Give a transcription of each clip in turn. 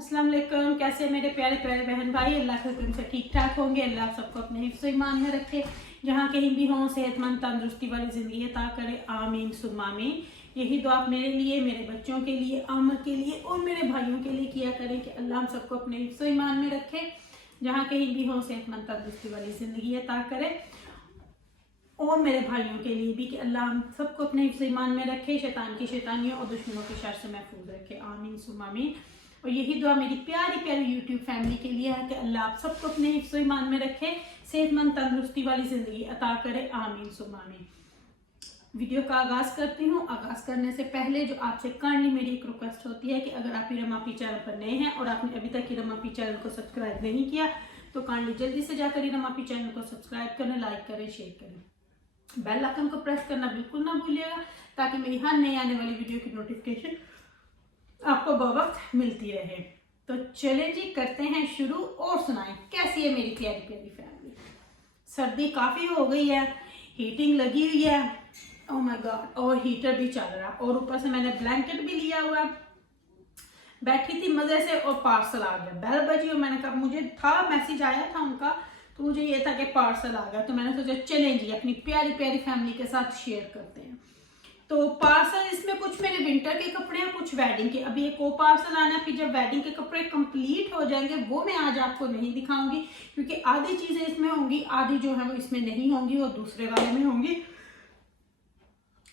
अस्सलाम वालेकुम। कैसे मेरे प्यारे प्यारे बहन भाई, अल्लाह के हुक्म से ठीक ठाक होंगे। अल्लाह सबको अपने हिफ्ज़ ईमान में रखे, जहाँ कहीं भी हों सेहतमंद तंदुरुस्ती वाली ज़िंदगी अता करे। आमीन सुम्मा आमीन। यही दुआ आप मेरे लिए, मेरे बच्चों के लिए, आमर के लिए और मेरे भाइयों के लिए किया करें कि अल्लाह हम सबको अपने हिफ्ज़ ईमान में रखे, जहाँ कहीं भी हों सेहतमंद तंदुरुस्ती वाली ज़िंदगी अता करे। और मेरे भाइयों के लिए भी कि अल्लाह हम सबको अपने हिफ्ज़ ईमान में रखे, शैतान की शैतानियों और दुश्मनों के शर से महफूज रखे। आमीन सुम्मा आमीन। और यही दुआ मेरी प्यारी प्यारी यूट्यूब फैमिली के लिए है कि अल्लाह आप सबको अपने हिफ्ज़ ईमान में रखे, सेहतमंद तंदुरुस्ती वाली ज़िंदगी अता करे। आमीन सुम्मा आमीन। वीडियो का आगाज़ करती हूँ। आगाज़ करने से पहले जो आपसे काइंडली मेरी एक रिक्वेस्ट होती है कि अगर आप रमापी चैनल पर नए हैं और आपने अभी तक रमापी चैनल को सब्सक्राइब नहीं किया तो काइंडली जल्दी से जाकर रमापी चैनल को सब्सक्राइब करें, लाइक करें, शेयर करें, बेल आइकन को प्रेस करना बिल्कुल ना भूलिएगा ताकि मेरी हर नई आने वाली वीडियो की नोटिफिकेशन आपको बवक्त मिलती रहे। तो चलें जी, करते हैं शुरू और सुनाएं कैसी है मेरी प्यारी प्यारी फैमिली। सर्दी काफ़ी हो गई है, हीटिंग लगी हुई है, ओह माय गॉड, और हीटर भी चल रहा और ऊपर से मैंने ब्लैंकेट भी लिया हुआ। बैठी थी मज़े से और पार्सल आ गया, बेल बजी और मैंने कहा, मुझे था मैसेज आया था उनका तो मुझे ये था कि पार्सल आ गया, तो मैंने सोचा चलें जी अपनी प्यारी प्यारी फैमिली के साथ शेयर करते हैं। तो पार्सल इसमें कुछ मेरे विंटर के कपड़े हैं, कुछ वेडिंग के। अभी एक और पार्सल आना है, फिर जब वेडिंग के कपड़े कंप्लीट हो जाएंगे वो मैं आज आपको नहीं दिखाऊंगी क्योंकि आधी चीजें इसमें होंगी, आधी जो है वो इसमें नहीं होंगी, वो दूसरे वाले में होंगी।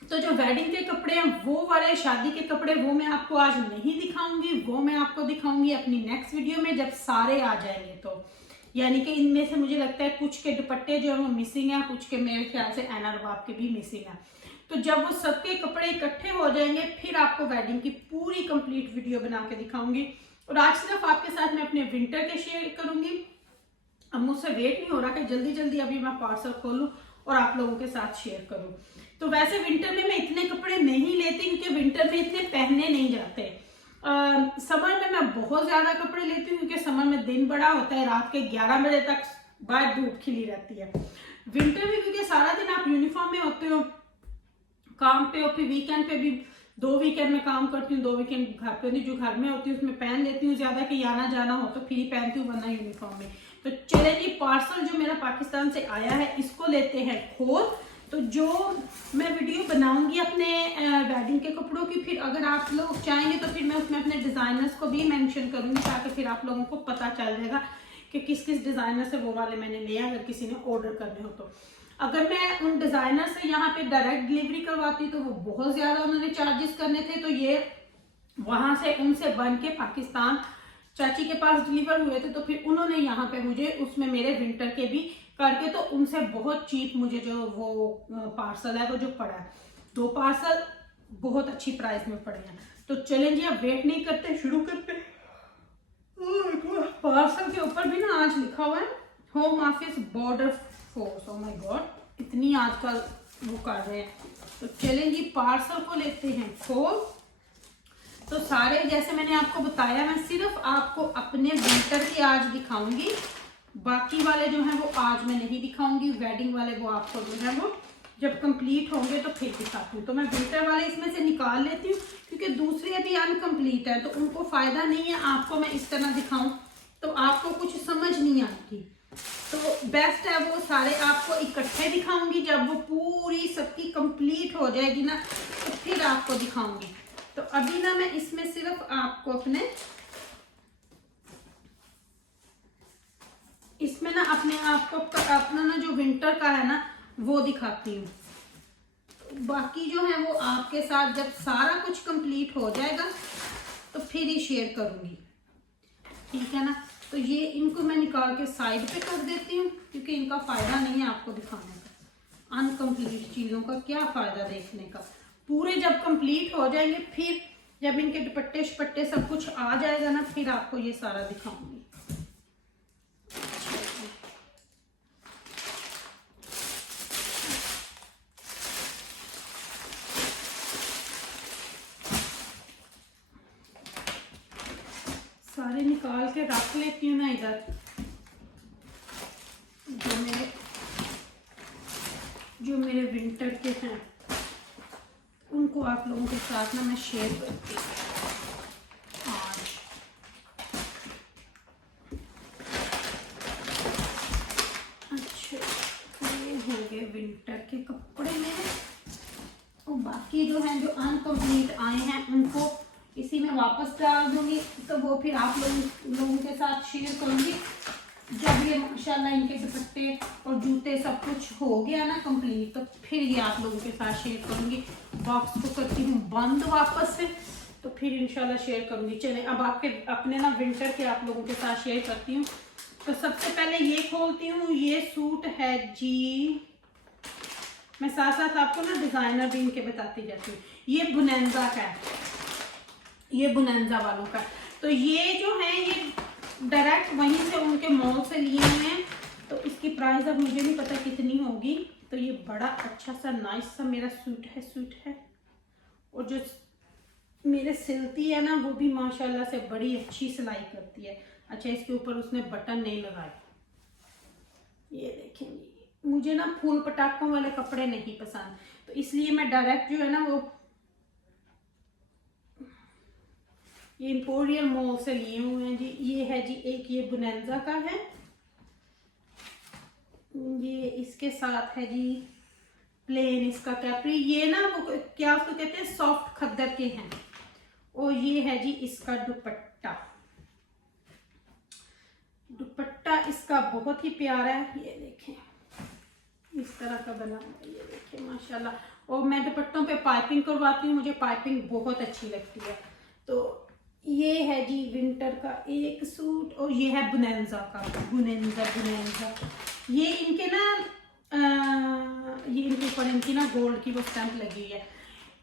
तो जो वेडिंग के कपड़े हैं वो वाले, शादी के कपड़े, वो मैं आपको आज नहीं दिखाऊंगी, वो मैं आपको दिखाऊंगी अपनी नेक्स्ट वीडियो में जब सारे आ जाएंगे। तो यानी कि इनमें से मुझे लगता है कुछ के दुपट्टे जो है वो मिसिंग है, कुछ के मेरे ख्याल से एना रबाब के भी मिसिंग है। तो जब वो सबके कपड़े इकट्ठे हो जाएंगे फिर आपको वेडिंग की पूरी कंप्लीट वीडियो बना के दिखाऊंगी। और आज सिर्फ आपके साथ मैं अपने विंटर के शेयर करूंगी। अब मुझसे वेट नहीं हो रहा कि जल्दी जल्दी अभी मैं पार्सल खोलूं और आप लोगों के साथ शेयर करूं। तो वैसे विंटर में मैं इतने कपड़े नहीं लेती क्योंकि विंटर में इतने पहने नहीं जाते। समर में मैं बहुत ज्यादा कपड़े लेती हूँ क्योंकि समर में दिन बड़ा होता है, रात के 11 बजे तक बाहर धूप खिली रहती है। विंटर में क्योंकि सारा दिन आप यूनिफॉर्म में होते हो, काम पे, और फिर वीकेंड पे भी 2 वीकेंड में काम करती हूँ, 2 वीकेंड घर पे होती, जो घर में होती है उसमें पहन लेती हूँ ज्यादा, कि आना जाना हो तो फिर ही पहनती हूँ वरना यूनिफॉर्म में। तो चले जी, पार्सल जो मेरा पाकिस्तान से आया है इसको लेते हैं खोल। तो जो मैं वीडियो बनाऊंगी अपने वेडिंग के कपड़ों की, फिर अगर आप लोग चाहेंगे तो फिर मैं उसमें अपने डिजाइनर्स को भी मेंशन करूंगी ताकि फिर आप लोगों को पता चल जाएगा कि किस किस डिजाइनर से वो वाले मैंने लिया, अगर किसी ने ऑर्डर करने हो तो। अगर मैं उन डिजाइनर से यहाँ पे डायरेक्ट डिलीवरी करवाती तो वो बहुत ज्यादा उन्होंने चार्जेस करने थे, तो ये वहां से उनसे बन के पाकिस्तान चाची के पास डिलीवर हुए थे, तो फिर उन्होंने यहाँ पे मुझे उसमें मेरे विंटर के भी करके, तो उनसे बहुत चीप मुझे जो वो पार्सल है वो जो पड़ा है, 2 पार्सल बहुत अच्छी प्राइस में पड़े हैं। तो चलें जी, अब वेट नहीं करते, शुरू करते। पार्सल के ऊपर भी ना आज लिखा हुआ है home office border force. Oh my God, इतनी आजकल वो कर रहे हैं। तो चलें जी, पार्सल को लेते हैं खोल। तो सारे जैसे मैंने आपको बताया, मैं सिर्फ आपको अपने विंटर के आज दिखाऊंगी, बाकी वाले जो हैं वो आज मैं नहीं दिखाऊंगी। वेडिंग वाले वो आपको जो है वो जब कंप्लीट होंगे तो फिर दिखाती हूँ। तो मैं विंटर वाले इसमें से निकाल लेती हूँ क्योंकि दूसरे अभी अनकम्प्लीट है तो उनको फायदा नहीं है आपको मैं इस तरह दिखाऊं तो आपको कुछ समझ नहीं आती। तो बेस्ट है वो सारे आपको इकट्ठे दिखाऊंगी, जब वो पूरी सबकी कंप्लीट हो जाएगी ना तो फिर आपको दिखाऊंगी। तो अभी ना मैं इसमें सिर्फ आपको अपने इसमें ना अपने आपको अपना ना जो विंटर का है ना वो दिखाती हूँ। बाकी जो है वो आपके साथ जब सारा कुछ कंप्लीट हो जाएगा तो फिर ही शेयर करूंगी, ठीक है ना। तो ये इनको मैं निकाल के साइड पे कर देती हूँ क्योंकि इनका फायदा नहीं है आपको दिखाने का। अनकम्प्लीट चीजों का क्या फायदा देखने का, पूरे जब कंप्लीट हो जाएंगे फिर जब इनके दुपट्टे शपट्टे सब कुछ आ जाएगा ना फिर आपको ये सारा दिखाऊंगी। सारे निकाल के रख लेती हूँ ना इधर, जो मेरे विंटर के हैं उनको आप लोगों के साथ ना मैं शेयर करती हूँ आज। अनकम्प्लीट आए हैं उनको इसी में वापस डाल दूंगी, तो वो फिर आप लोगों के साथ शेयर करूंगी जब ये माशाल्लाह इनके दुपट्टे और जूते सब कुछ हो गया ना कंप्लीट, तो फिर ये आप लोगों के साथ शेयर करूंगी। बॉक्स को करती हूँ बंद वापस से, तो फिर इंशाल्लाह शेयर करूंगी। चलें अब आपके अपने ना विंटर के आप लोगों के साथ शेयर करती हूँ। तो सबसे पहले ये खोलती हूँ, ये सूट है जी, मैं साथ साथ आपको ना डिजाइनर भी इनके बताती जाती हूँ। ये बुनेंजा का है, ये बुनेंजा वालों का। तो ये जो है ये डायरेक्ट वहीं से उनके मॉल से लिए हुए हैं, तो इसकी प्राइस अब मुझे नहीं पता कितनी होगी। तो ये बड़ा अच्छा सा नाइस सा मेरा सूट है और जो मेरे सिलती है ना वो भी माशाल्लाह से बड़ी अच्छी सिलाई करती है। अच्छा, इसके ऊपर उसने बटन नहीं लगाए, ये देखेंगे। मुझे ना फूल पटाखों वाले कपड़े नहीं पसंद, तो इसलिए मैं डायरेक्ट जो है ना वो ये इंपोरियल मॉल से लिए हुए हैं जी। ये है जी, एक ये बुनेंजा का है, ये इसके साथ है जी प्लेन इसका कैप्री। ये ना वो क्या उसको कहते हैं, सॉफ्ट खद्दर के हैं। और ये है जी इसका दुपट्टा, दुपट्टा इसका बहुत ही प्यारा है, ये देखें इस तरह का बना हुआ है, ये देखें माशाल्लाह। और मैं दुपट्टों पे पाइपिंग करवाती हूँ, मुझे पाइपिंग बहुत अच्छी लगती है। तो ये है जी विंटर का एक सूट, और ये है बुनेंजा का, बुनेंजा। ये इनके ना ये इनके ऊपर इनकी ना गोल्ड की वो स्टैंप लगी हुई है।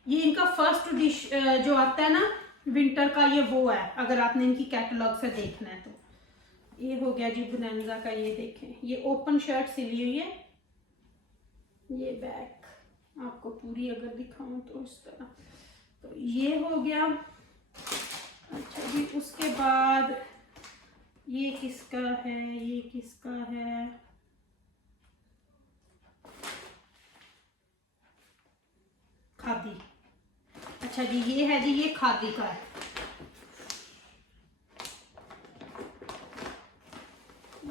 ये इनका फर्स्ट डिश जो आता है ना विंटर का, ये वो है अगर आपने इनकी कैटलॉग से देखना है तो। ये हो गया जी बुनेंजा का, ये देखें ये ओपन शर्ट सिली हुई है। ये बैक आपको पूरी अगर दिखाऊं तो इस तरह, तो ये हो गया। अच्छा जी, उसके बाद ये किसका है, ये किसका है, खादी। अच्छा जी, ये है जी, ये खादी का है।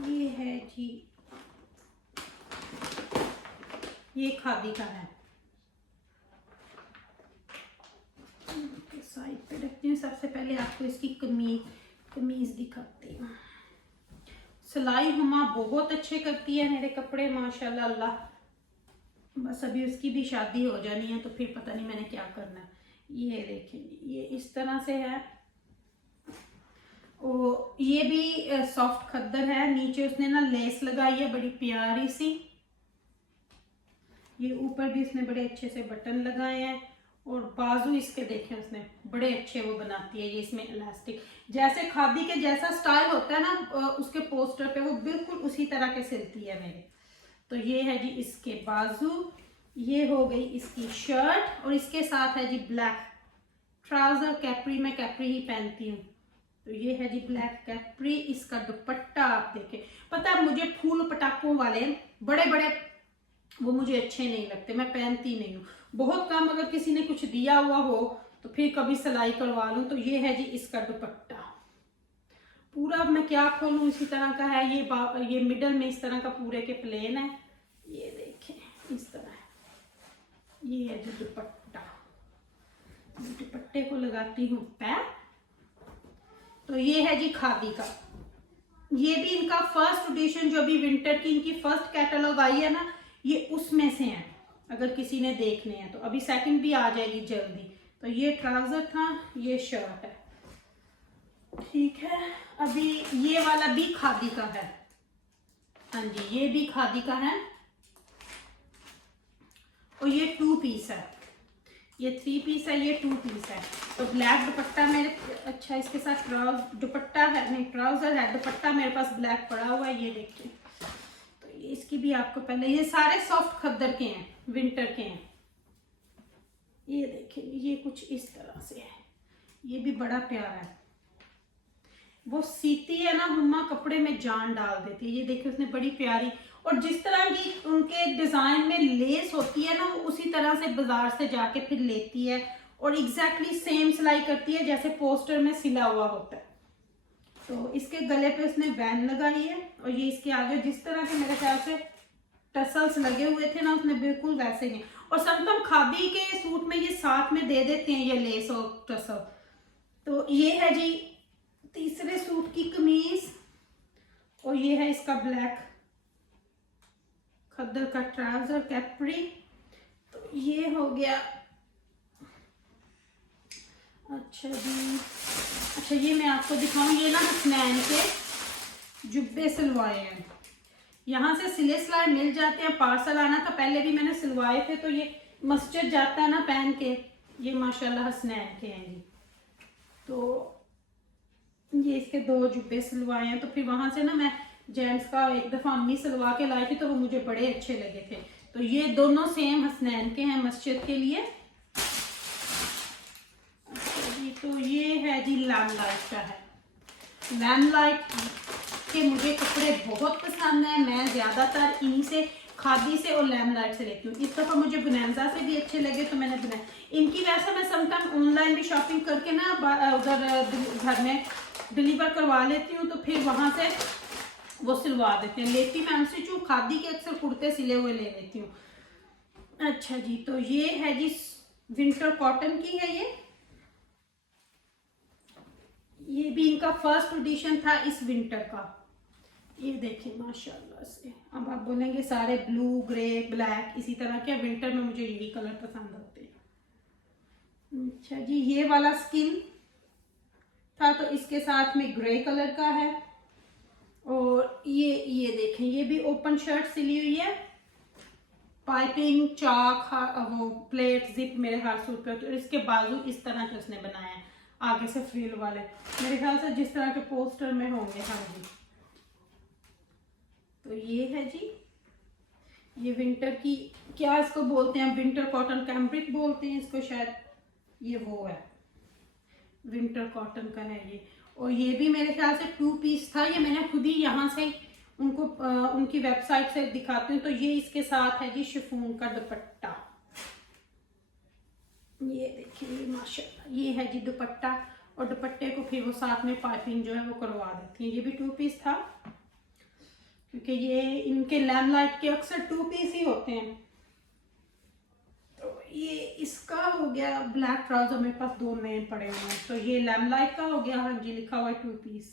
ये है जी, ये खादी का है। साइड पे रखती हूँ। सबसे पहले आपको इसकी कमीज दिखाती हूँ। सिलाई हुमा बहुत अच्छे करती है मेरे कपड़े माशाल्लाह अल्लाह। बस अभी उसकी भी शादी हो जानी है, तो फिर पता नहीं मैंने क्या करना है। ये देखें, ये इस तरह से है। और ये भी सॉफ्ट खद्दर है, नीचे उसने ना लेस लगाई है बड़ी प्यारी सी। ये ऊपर भी उसने बड़े अच्छे से बटन लगाए हैं, और बाजू इसके देखें उसने बड़े अच्छे वो बनाती है। ये इसमें इलास्टिक जैसे खादी के जैसा स्टाइल होता है ना उसके पोस्टर पे, वो बिल्कुल उसी तरह के सिलती है मेरे। तो ये है जी इसके बाजू, ये हो गई इसकी शर्ट, और इसके साथ है जी ब्लैक ट्राउजर। कैप्री, मैं कैप्री ही पहनती हूँ, तो ये है जी ब्लैक कैप्री। इसका दुपट्टा आप देखें। पता है मुझे फूल पटाखों वाले बड़े बड़े वो मुझे अच्छे नहीं लगते, मैं पहनती नहीं हूँ। बहुत कम अगर किसी ने कुछ दिया हुआ हो तो फिर कभी सिलाई करवा लूँ। तो ये है जी इसका दुपट्टा पूरा, मैं क्या खोलूँ, इसी तरह का है। ये मिडल में इस तरह का पूरे के प्लेन है, ये देखें इस तरह है। ये है जी दुपट्टा, दुपट्टे को लगाती हूँ पैर। तो ये है जी खादी का। ये भी इनका फर्स्ट एडिशन, जो अभी विंटर की इनकी फर्स्ट कैटलॉग आई है ना, ये उसमें से है। अगर किसी ने देखने हैं तो अभी सेकंड भी आ जाएगी जल्दी। तो ये ट्राउजर था, ये शर्ट है, ठीक है। अभी ये वाला भी खादी का है, हाँ जी ये भी खादी का है। और ये 2 पीस है, ये 3 पीस है, ये 2 पीस है। तो ब्लैक दुपट्टा मेरे, अच्छा इसके साथ दुपट्टा है नहीं ट्राउजर है, दुपट्टा मेरे पास ब्लैक पड़ा हुआ है, ये देखिए। तो ये इसकी भी आपको पहले, ये सारे सॉफ्ट खद्दर के हैं, विंटर के हैं। ये देखिए, ये कुछ इस तरह से है, ये भी बड़ा प्यारा है। वो सीती है ना हुम्मा, कपड़े में जान डाल देती है। ये देखिए उसने बड़ी प्यारी, और जिस तरह की उनके डिजाइन में लेस होती है ना, वो उसी तरह से बाजार से जाके फिर लेती है, और एग्जैक्टली सेम सिलाई करती है जैसे पोस्टर में सिला हुआ होता है। तो इसके गले पे उसने वैन लगाई है, और ये इसके आगे जिस तरह के मेरे ख्याल से टसल्स लगे हुए थे ना, उसने बिल्कुल वैसे ही। और समतम खादी के सूट में ये साथ में दे देते हैं ये लेस और टसर। तो ये है जी तीसरे सूट की कमीज, और ये है इसका ब्लैक खद्दर का ट्राउजर कैप्री। तो ये हो गया। अच्छा जी, अच्छा ये मैं आपको दिखाऊं, ये ना हसनैन के जुब्बे सिलवाए हैं, यहाँ से सिले सिलाए मिल जाते हैं, पार्सल आना था, पहले भी मैंने सिलवाए थे। तो ये मस्जिद जाता है ना पहन के, ये माशाल्लाह हसनैन के हैं जी। तो ये इसके 2 जुब्बे सिलवाए हैं। तो फिर वहां से ना मैं जेंट्स का एक दफा अम्मी सिलवा के लाई थी, तो वो मुझे बड़े अच्छे लगे थे। तो ये दोनों सेम हसनैन के हैं मस्जिद के लिए। तो ये है जी लैमलाइट का है। लैमलाइट के मुझे कपड़े बहुत पसंद है, मैं ज़्यादातर इन्हीं से, खादी से और लैमलाइट से लेती हूँ। इस दफ़ा मुझे बुनैंजा से भी अच्छे लगे तो मैंने बनाए इनकी। वैसे मैं समटाइम ऑनलाइन भी शॉपिंग करके ना उधर घर में डिलीवर करवा लेती हूँ, तो फिर वहाँ से वो सिलवा देते हैं। लेती मैं उनसे जो खादी के अक्सर कुर्ते सिले हुए ले लेती हूँ। अच्छा जी, तो ये है जी विंटर कॉटन की है ये भी इनका फर्स्ट एडिशन था इस विंटर का। ये देखिए माशाल्लाह से। अब आप बोलेंगे सारे ब्लू ग्रे ब्लैक इसी तरह के, विंटर में मुझे यही कलर पसंद होते हैं। अच्छा जी, ये वाला स्किन था तो इसके साथ में ग्रे कलर का है। और ये देखें, ये भी ओपन शर्ट सिली हुई है, पाइपिंग चाक वो प्लेट जिप मेरे हाथ सूट पे। और इसके बाजू इस तरह के उसने बनाए हैं, आगे से फ्रिल वाले, मेरे ख्याल से जिस तरह के पोस्टर में होंगे। हाँ जी, तो ये है जी, ये विंटर की, क्या इसको बोलते हैं, विंटर कॉटन कैम्ब्रिक बोलते हैं इसको शायद, ये वो है विंटर कॉटन का है ये। और ये भी मेरे ख्याल से 2 पीस था, ये मैंने खुद ही यहाँ से उनको उनकी वेबसाइट से दिखाती हूँ। तो ये इसके साथ है जी शिफॉन का दुपट्टा, ये देखिए माशाल्लाह, ये है जी दुपट्टा। और दुपट्टे को फिर वो साथ में पाइपिंग जो है वो करवा देती है। ये भी 2 पीस था, क्योंकि ये इनके लैमलाइट के अक्सर 2 पीस ही होते हैं। तो ये इसका हो गया ब्लैक ट्राउजर, मेरे पास 2 नए पड़े हुए हैं। तो ये लैमलाइट का हो गया, हाँ जी लिखा हुआ है 2 पीस।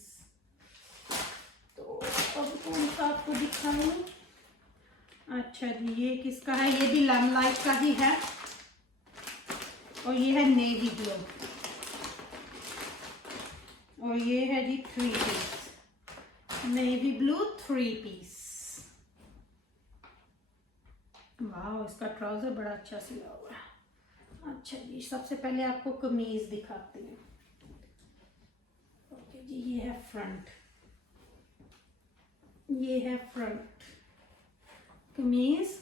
तो अब कौन सा आपको दिखाऊं। अच्छा जी, ये किसका है, ये भी लैमलाइट का ही है, और ये है नेवी ब्लू। और ये है जी 3 पीस, नेवी ब्लू 3 पीस। वाह, इसका ट्राउजर बड़ा अच्छा सिला हुआ है। अच्छा जी, सबसे पहले आपको कमीज दिखाते हैं। ओके जी, ये है फ्रंट, ये है फ्रंट कमीज।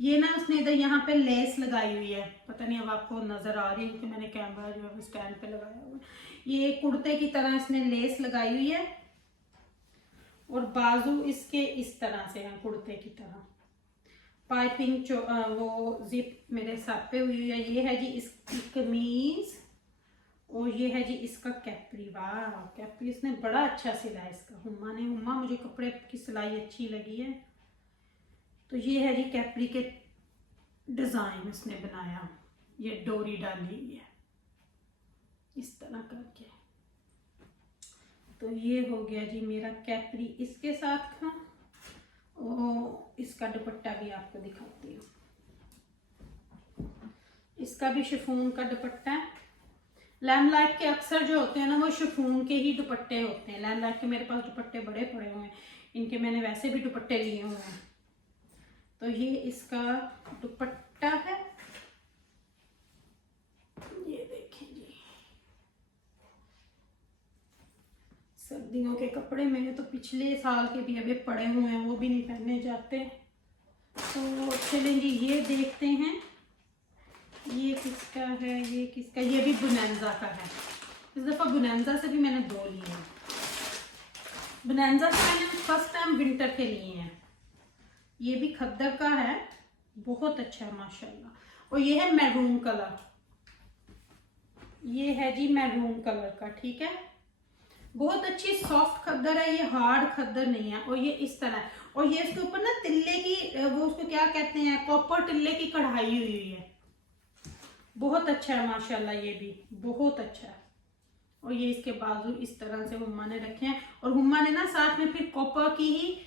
ये ना उसने इधर यहाँ पे लेस लगाई हुई है, पता नहीं अब आपको नजर आ रही है क्योंकि मैंने कैमरा जो है स्टैंड पे लगाया हुआ है। ये कुर्ते की तरह इसने लेस लगाई हुई है, और बाजू इसके इस तरह से है कुर्ते की तरह, पाइपिंग वो जिप मेरे साथ पे हुई है। ये है जी इसकी कमीज, और ये है जी इसका कैप्री। वाह, कैप्री इसने बड़ा अच्छा सिला है इसका, हुम्मा मुझे कपड़े की सिलाई अच्छी लगी है। तो ये है जी कैप्री के डिजाइन उसने बनाया, ये डोरी डाली हुई है इस तरह करके। तो ये हो गया जी मेरा कैप्री इसके साथ का। और इसका दुपट्टा भी आपको दिखाती हूँ, इसका भी शिफॉन का दुपट्टा है। लैमलाइट के अक्सर जो होते हैं ना वो शिफॉन के ही दुपट्टे होते हैं। लैमलाइट के मेरे पास दुपट्टे बड़े पड़े हुए हैं, इनके मैंने वैसे भी दुपट्टे लिए हुए हैं। तो ये इसका दुपट्टा है, ये देखें जी। सर्दियों के कपड़े मेरे तो पिछले साल के भी अभी पड़े हुए हैं, वो भी नहीं पहने जाते। तो चलें जी, ये देखते हैं ये किसका है, ये किसका, ये भी बुनैंजा का है। इस दफ़ा बुनैंजा से भी मैंने 2 लिए हैं। बुनैंजा से मैंने फर्स्ट टाइम विंटर के लिए हैं। ये भी खद्दर का है, बहुत अच्छा है माशाल्लाह। और ये है मैरून कलर, ये है जी मैरून कलर का, ठीक है। बहुत अच्छी सॉफ्ट खद्दर है, ये हार्ड खद्दर नहीं है। और ये इस तरह है, और ये इसके ऊपर ना तिल्ले की वो उसको क्या कहते हैं, कॉपर तिल्ले की कढ़ाई हुई है। बहुत अच्छा है माशाल्लाह, ये भी बहुत अच्छा है। और ये इसके बाजू इस तरह से हुम्मा ने रखे हैं, और हुम्मा ने ना साथ में फिर कॉपर की ही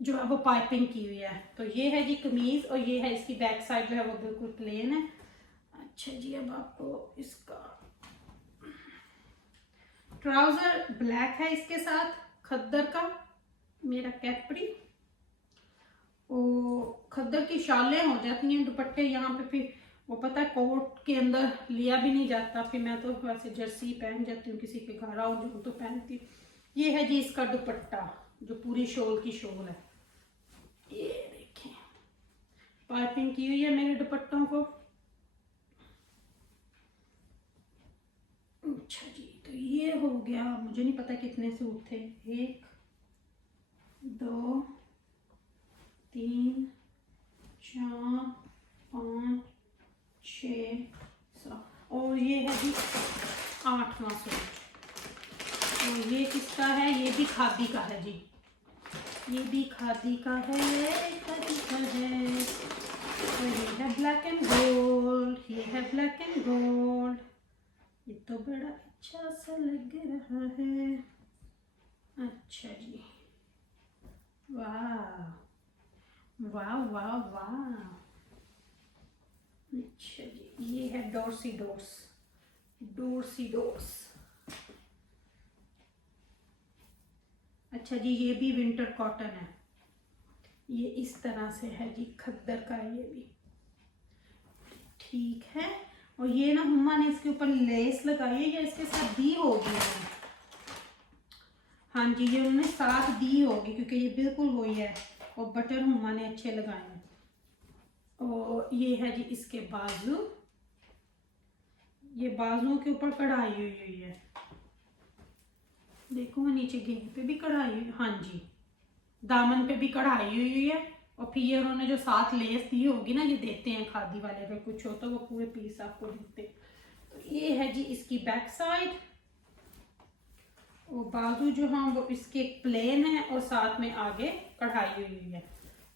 जो है वो पाइपिंग की हुई है। तो ये है जी कमीज, और ये है इसकी बैक साइड जो है वो बिल्कुल प्लेन है। अच्छा जी, अब आपको इसका ट्राउजर ब्लैक है, इसके साथ खद्दर का मेरा कैपरी। और खद्दर की शालें हो जाती हैं दुपट्टे यहाँ पे, फिर वो पता है कोट के अंदर लिया भी नहीं जाता, फिर मैं तो वैसे जर्सी पहन जाती हूँ, किसी के घर आऊँ जो तो पहनती हूँ। ये है जी इसका दुपट्टा जो पूरी शॉल की शॉल है। ये देखें पाइपिंग की हुई है मेरे दुपट्टों को। अच्छा जी, तो ये हो गया, मुझे नहीं पता कितने सूट थे, 1 2 3 4 5 6 7, और ये है जी 8वां सूट। तो ये किसका है, ये भी खादी का है जी, ये भी खादी का है, खादी का है। तो ये है ब्लैक एंड गोल्ड, ये है ब्लैक एंड गोल्ड। ये तो बड़ा अच्छा सा लग रहा है। अच्छा जी, वाह वाह वाह वाह। अच्छा जी, ये है डोर्सी डोर्स, डोर्सी डोर्स। अच्छा जी, ये भी विंटर कॉटन है, ये इस तरह से है जी, खद्दर का है ये भी, ठीक है। और ये ना हुम्मा ने इसके ऊपर लेस लगाई है, या इसके साथ दी होगी, हाँ जी ये उन्होंने साथ दी होगी, क्योंकि ये बिल्कुल वही है, और बटन हुम्मा ने अच्छे लगाए हैं। और ये है जी इसके बाजू, ये बाजुओं के ऊपर कढ़ाई हुई है, देखो नीचे घेर पे भी कढ़ाई हुई, हाँ जी दामन पे भी कढ़ाई हुई है। और फिर ये उन्होंने जो साथ लेस दी होगी ना, ये देते हैं खादी वाले, अगर कुछ हो तो वो पूरे पीस आपको देते। तो ये है जी इसकी बैक साइड, और बाजू जो हाँ वो इसके प्लेन है, और साथ में आगे कढ़ाई हुई है।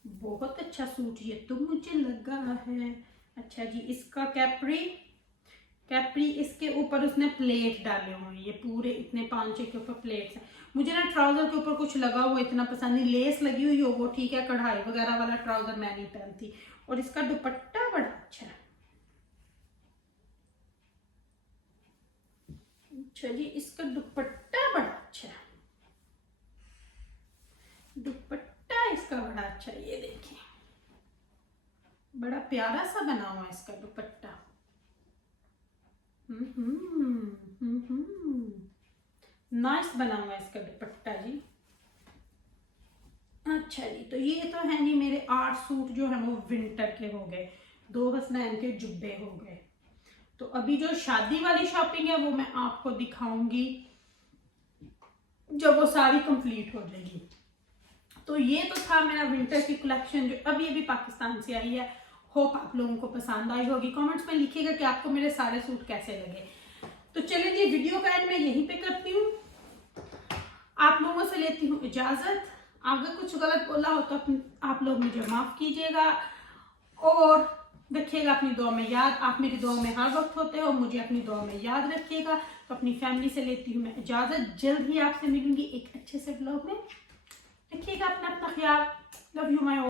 बहुत अच्छा सूट ये तो मुझे लगा है। अच्छा जी, इसका कैपरी, कैपरी इसके ऊपर उसने प्लेट डाले हुए हैं, ये पूरे इतने 5-6 के ऊपर प्लेट्स हैं। मुझे ना ट्राउजर के ऊपर कुछ लगा हुआ इतना पसंद नहीं, लेस लगी हुई हो वो ठीक है, कढ़ाई वगैरह वाला ट्राउजर मैं नहीं पहनती। और इसका दुपट्टा बड़ा अच्छा है। अच्छा जी, इसका दुपट्टा बड़ा अच्छा है, दुपट्टा इसका बड़ा अच्छा है, ये देखिए बड़ा प्यारा सा बना हुआ है इसका दुपट्टा। नाइस बना हुआ है इसका दुपट्टा जी। अच्छा जी, तो ये तो है नहीं मेरे 8 सूट जो है वो विंटर के हो गए, 2 हसनैन के जुब्बे हो गए। तो अभी जो शादी वाली शॉपिंग है वो मैं आपको दिखाऊंगी जब वो सारी कंप्लीट हो जाएगी। तो ये तो था मेरा विंटर की कलेक्शन जो अभी अभी पाकिस्तान से आई है। होप आप लोगों को पसंद आई होगी। कमेंट्स में लिखिएगा कि आपको मेरे सारे सूट कैसे लगे। तो चलिए जी, वीडियो का एंड मैं यहीं पे करती हूँ, आप लोगों से लेती हूँ इजाजत। अगर कुछ गलत बोला हो तो आप लोग मुझे माफ कीजिएगा, और रखिएगा अपनी दुआ में याद। आप मेरी दुआ में हर वक्त होते हो, मुझे अपनी दुआ में याद रखिएगा। तो अपनी फैमिली से लेती हूँ मैं इजाजत। जल्द ही आपसे मिलूंगी एक अच्छे से ब्लॉग में। रखिएगा अपना ख्याल। Love you my